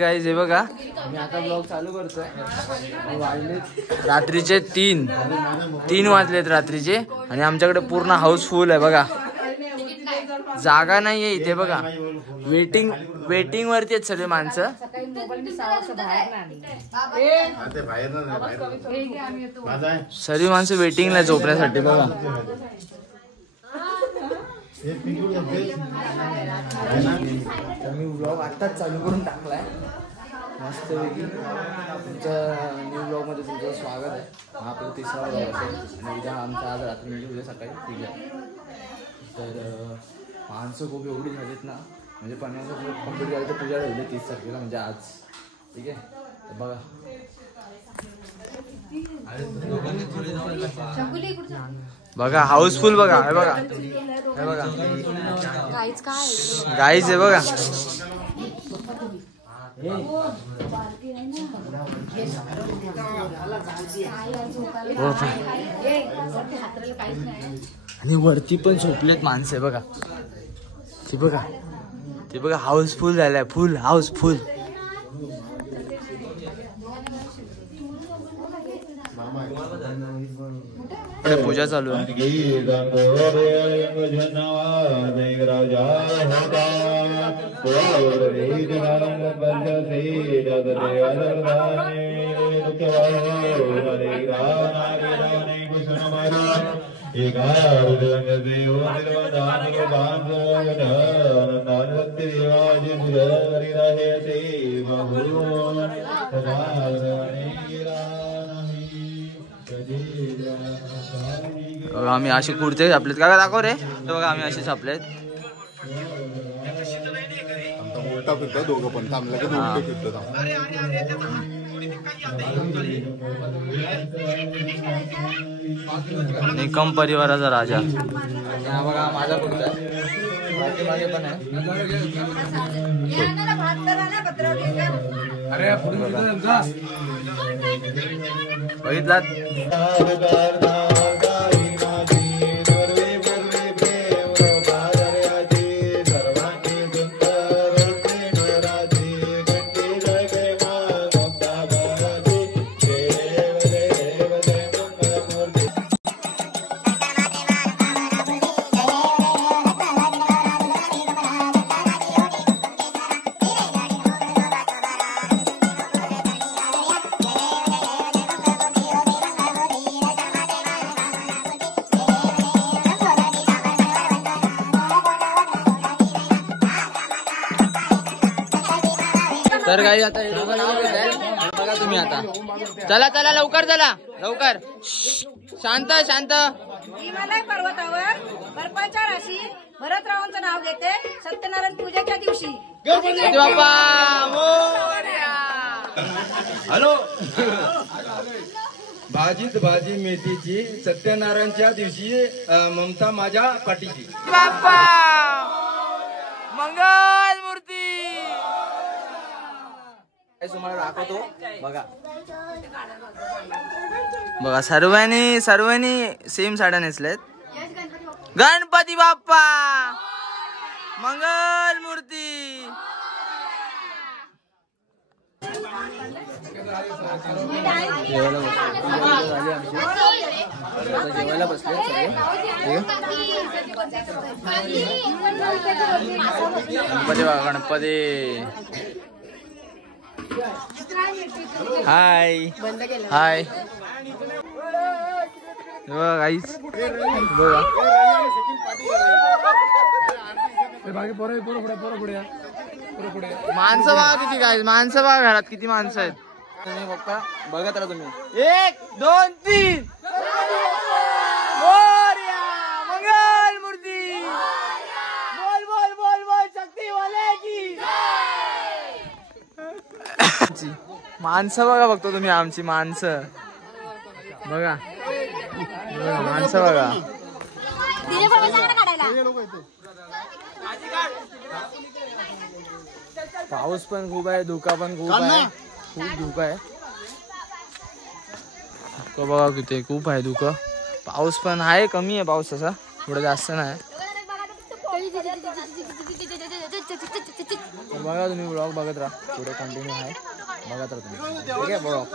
Guys हे बघा मी आता ब्लॉग चालू करतोय. वाजले रात्रीचे 3 वाजलेत रात्रीचे आणि आमच्याकडे पूर्ण हाऊसफुल आहे बघा. जागा नाहीये इथे बघा. वेटिंग वरती आहेत सगळे माणसं. सर्व माणसं वेटिंगला झोपण्यासाठी बघा. मी ब्लॉग आत्ताच चालू करून टाकलाय मस्त पैकी. तुमचं न्यू ब्लॉग मध्ये तुमचं स्वागत आहे. हा आपला 3रा ब्लॉग असेल आणि उद्या आमचा आज रात्री म्हणजे उद्या सकाळी ठीक आहे. तर माणसं खूप एवढी झालीत ना, म्हणजे 50 कंप्लीट झाली तर पूजा ठेवली 30 तारखेला म्हणजे आज. ठीक आहे तर बघा बघा हाऊसफुल बघा. हे बघा हे बघा गाईज हे बघा. आणि वरती पण झोपलेत माणसं बघा. ती बघा हाऊसफुल झालाय. फुल हाऊसफुल. पूजा चालू आहे. आम्ही अशी कुर्ते छापलेत का दाखव रे. तर बघा आम्ही असे छापलेत. दोघं पण निकम परिवाराचा राजा. हा बघा माझा कुर्ता मागे पण आहे. बघितलात तर काही आता हे दोघं नाव घेत आहे बघा तुम्ही. आता चला चला लवकर चला लवकर. शांत शांत. हिमालय पर्वतावर बर्फाच्या राशी भरतरावांचं नाव घेते सत्यनारायण पूजेच्या दिवशी. बाप्पा हॅलो. भाजीत भाजी मेथीची सत्यनारायणच्या दिवशी ममता माझ्या पाठीची. बाप्पा मंगल मूर्ती. तुम्हाला दाखवतो बघा. बघा सर्वांनी सेम साड्या नेसल्यात. गणपती बाप्पा मंगल मूर्ती. जेवायला बसले गणपती बघा. गणपती हाय हाय. गाईस बघा माणसं बघा किती. गाईस माणसं बघा घरात किती माणसं आहेत. तुम्ही बघा बघत राहा तुम्ही. 1 2 3 मंगल मूर्ती. बोल बोल बोल बोल शक्ती वाले की. माणसं बघा बघतो तुम्ही. आमची माणसं बघा माणसं बघा. पाऊस पण खूप आहे. धुका पण खूप आहे. खूप धुका आहे. बघा किती खूप आहे धुका. पाऊस पण आहे. कमी आहे पाऊस तसा. थोडं जास्त नाही. तर बघा तुम्ही ब्लॉग बघत राहा, पुढे कंटिन्यू आहे, बघत राहा तुम्ही. ठीक आहे ब्लॉग.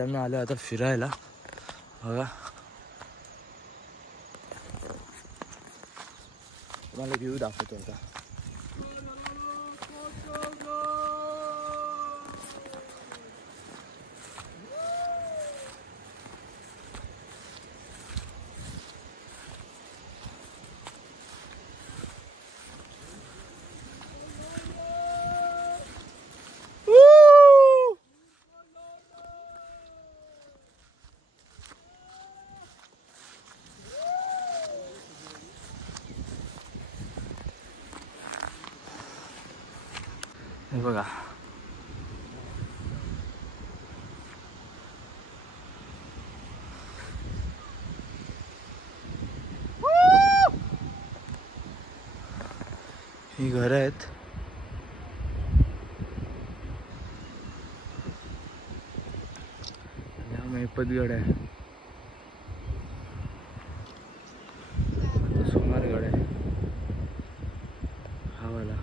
आम्ही आलो आता फिरायला. बघा तुम्हाला व्ह्यू दाखवतो आता. हे बघा ही घर आहेत. हा मेहपतगड आहे, सोनारगड आहे हा वाला.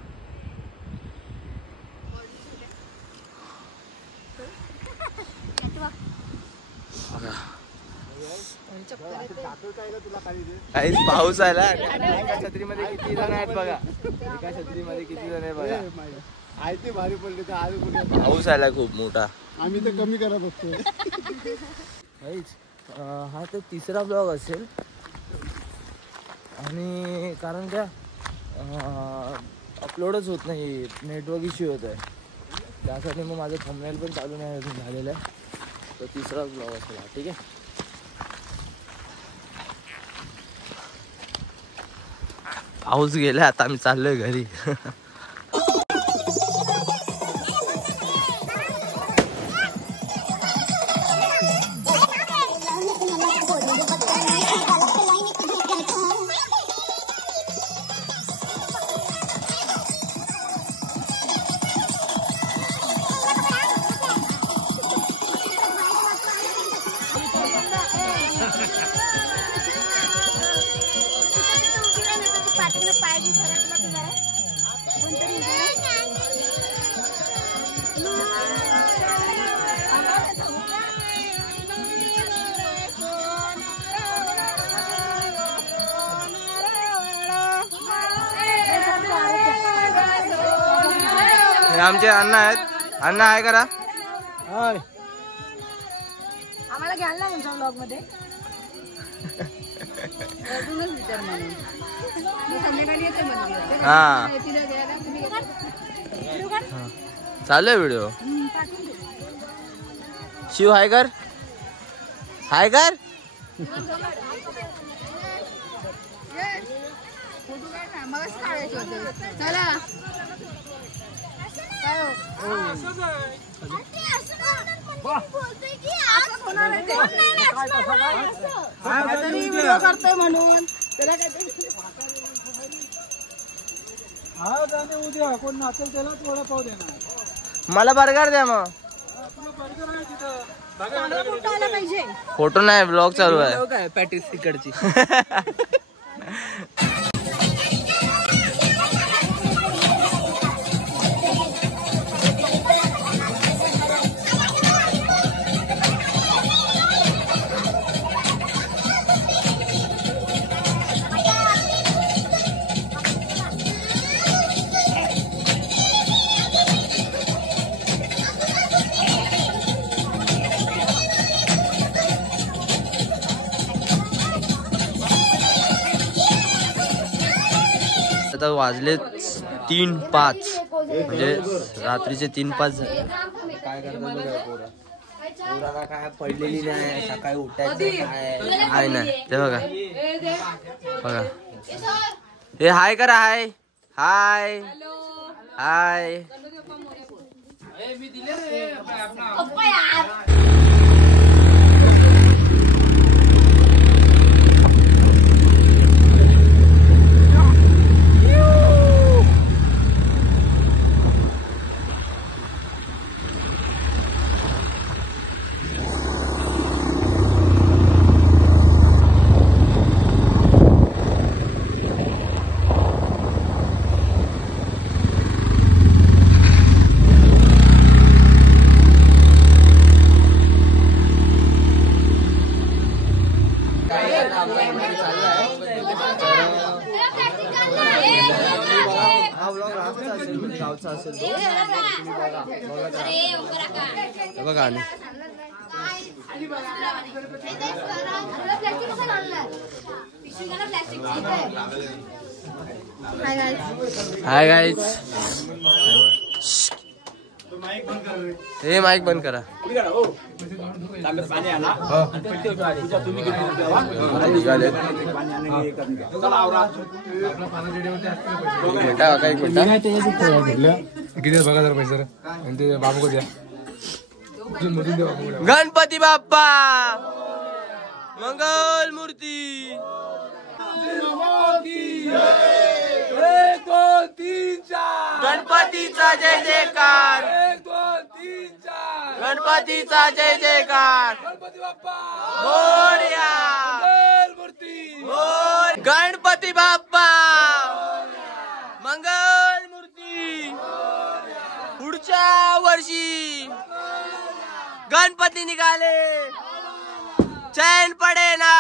काहीच पाऊस आला. एका छत्रीमध्ये किती जण आहेत बघा, एका छत्रीमध्ये किती जण आहे बघा. आयते भारी पडले तर आज पाऊस आला खूप मोठा. आम्ही तर कमी करत असतो. हा तर तिसरा ब्लॉग असेल आणि कारण का अपलोडच होत नाही, नेटवर्क इश्यू होत आहे, त्यासाठी मग माझं थंबनेल पण चालू नाही झालेलं आहे. तर तिसरा ब्लॉग असेल हा. ठीक आहे. पाऊस गेला, आता आम्ही चाललोय घरी. आमचे अण्णा आहेत. अण्णा आहे करा. आम्हाला घ्याल ना तुमच्या ब्लॉग मध्ये. हा चालू आहे व्हिडिओ. शिव हाय कर, हाय कर. चला करतोय म्हणून त्याला आज आणि उद्या कोण नाचेल त्याला थोडा पाव देणार. मला बर्गर द्या मग. बर्गर आहे तिथं. पाहिजे. फोटो नाही ब्लॉग चालू आहे. काय पॅटीस तिकडची. आता वाजले 3:05 म्हणजे रात्रीचे 3:05 झाले. काय करतात पोराला काय पडलेली नाही. सकाळी उठायचं हाय नाही ते बघा बघा. हे हाय करा. हाय हाय हाय. गावचा असेल तो बघा. आणि हाय गाईज. हे माईक बंद करा. किती बघा जरा पैसे ते बाबू को द्या. गणपती बाप्पा मंगल मूर्ती. 1 2 3 4 गणपतीचा जय जयकार. 1 2 3 4 गणपतीचा जय जयकार. गणपती बाप्पा मोरया. मूर्ती. गणपती बाप्पा मंगल मूर्ती. पुढच्या वर्षी गणपती निघाले चैन पडे ना.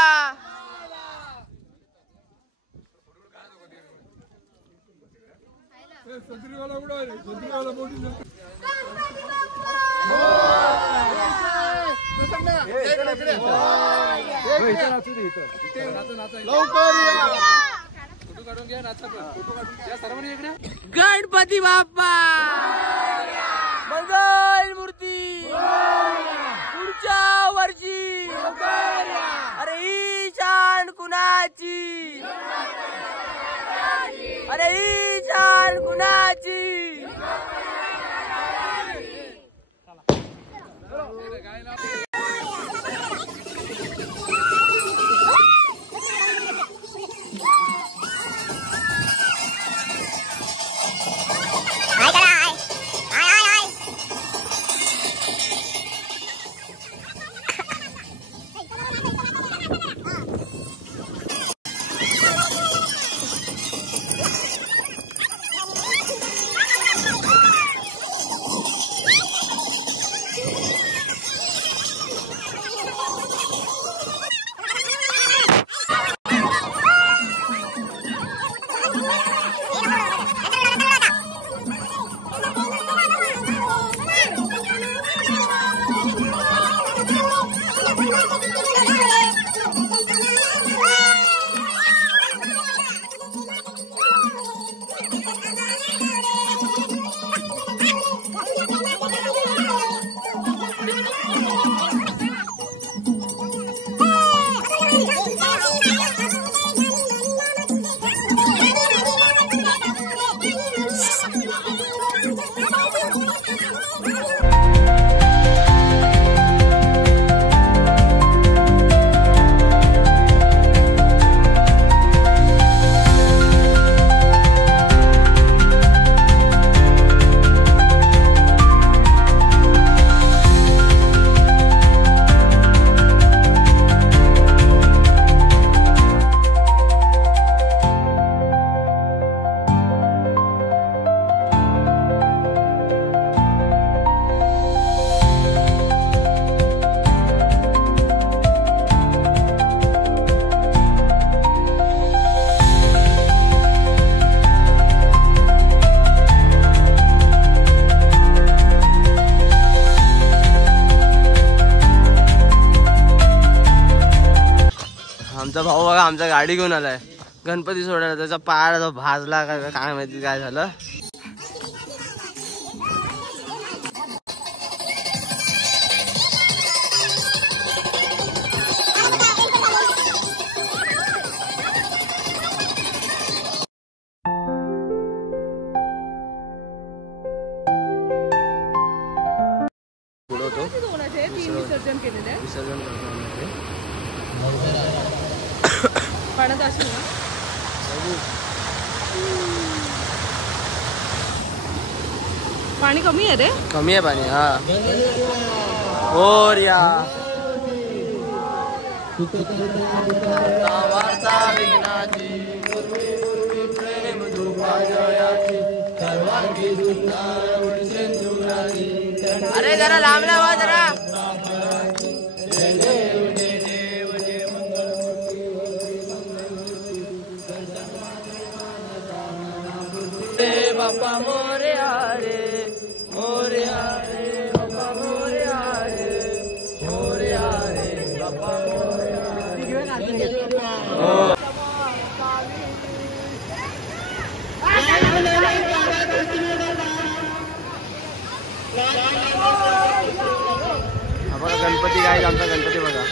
गणपती बाप्पा मंगल मूर्ती. पुढच्या वर्षी अरे ही शान कुणाची. अरे ही शान कुणाची. आमचा भाऊ बघा आमच्या गाडी घेऊन आलाय गणपती सोडायला. त्याचा पाय भाजला काय माहिती काय झालं. विसर्जन केलेलं आहे. विसर्जन पाण्यात असेल ना. पाणी कमी आहे रे. कमी आहे पाणी. हा मोरया अरे जरा लांब लावा जरा. बाप्पा मोरया रे मोरया रे बाप्पा मोरया रे मोरया रे बाप्पा मोरया बघा गणपती काय आमचा गणपती बघा.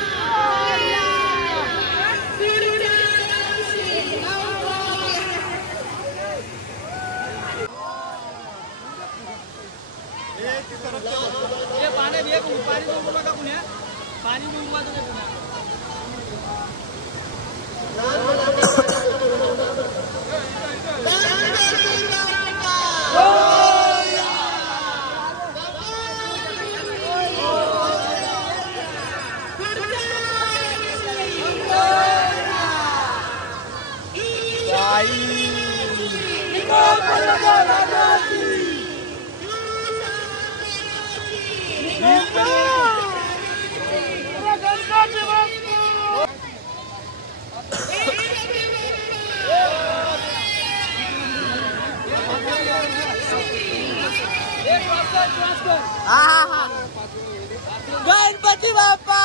गणपती बाप्पा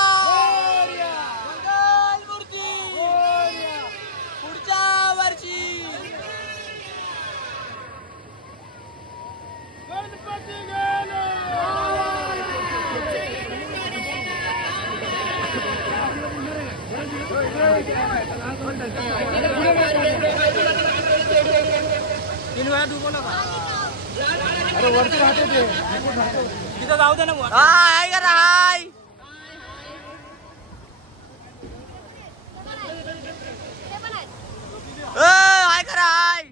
मंगल मूर्ती पुढच्या वर्षी. गणपती गेले. अरे वरती राहते ते तिथं जाऊ दे ना. हाय करा हाय. हाय करा हाय.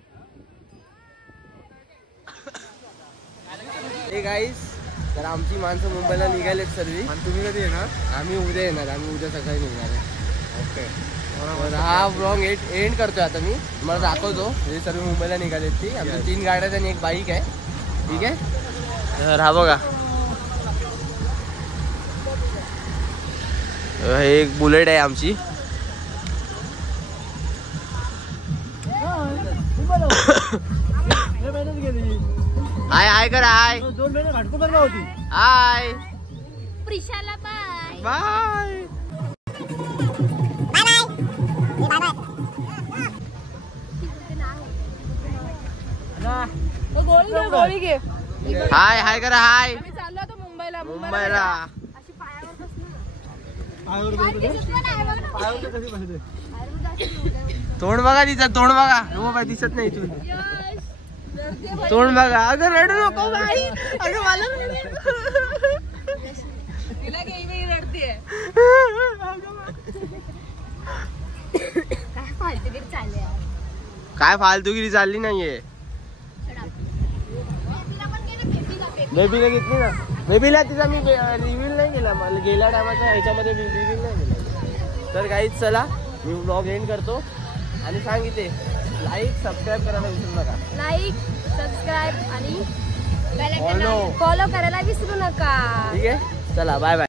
हे गाईस तर आमची माणसं मुंबईला निघालेत सर्व. आणि तुम्ही कधी येणार? आम्ही उद्या येणार. आम्ही उद्या सकाळी निघणार आहे. ओके. हा व्लॉग एंड करतोय आता मी. तुम्हाला दाखवतो हे सर्व मुंबईला निघालेत. ती आमच्या 3 गाड्या आणि 1 बाईक आहे. ठीक आहे. तर हा बघा हे एक बुलेट आहे आमची. हाय हाय कर हाय. 2 महिने घाटकोपर होती. हाय प्रिशाला बाय बाय. गोळी घे. हाय हाय करा हाय. आम्ही चाललो आता मुंबईला. मुंबईला अशी पायावर बस ना. तोंड बघा तिचं. तोंड बघा. हो बाय दिसत नाही इथून. तोंड बघा. अगं रडू नको बाई. अगं मला तिला गेली रडतीये. काय फालतूगिरी चालली नाहीये. बेबीला घेतली ना. बेबीला तिचा मी रिव्ह्यू नाही केला. मला गेल्या टायमाच्या ह्याच्यामध्ये रिव्ह्यू नाही केला. तर काहीच चला मी व्लॉग एंड करतो आणि सांगितले लाईक सबस्क्राईब करायला विसरू नका. लाईक सबस्क्राईब आणि फॉलो फॉलो करायला विसरू नका. ठीक आहे. चला बाय बाय.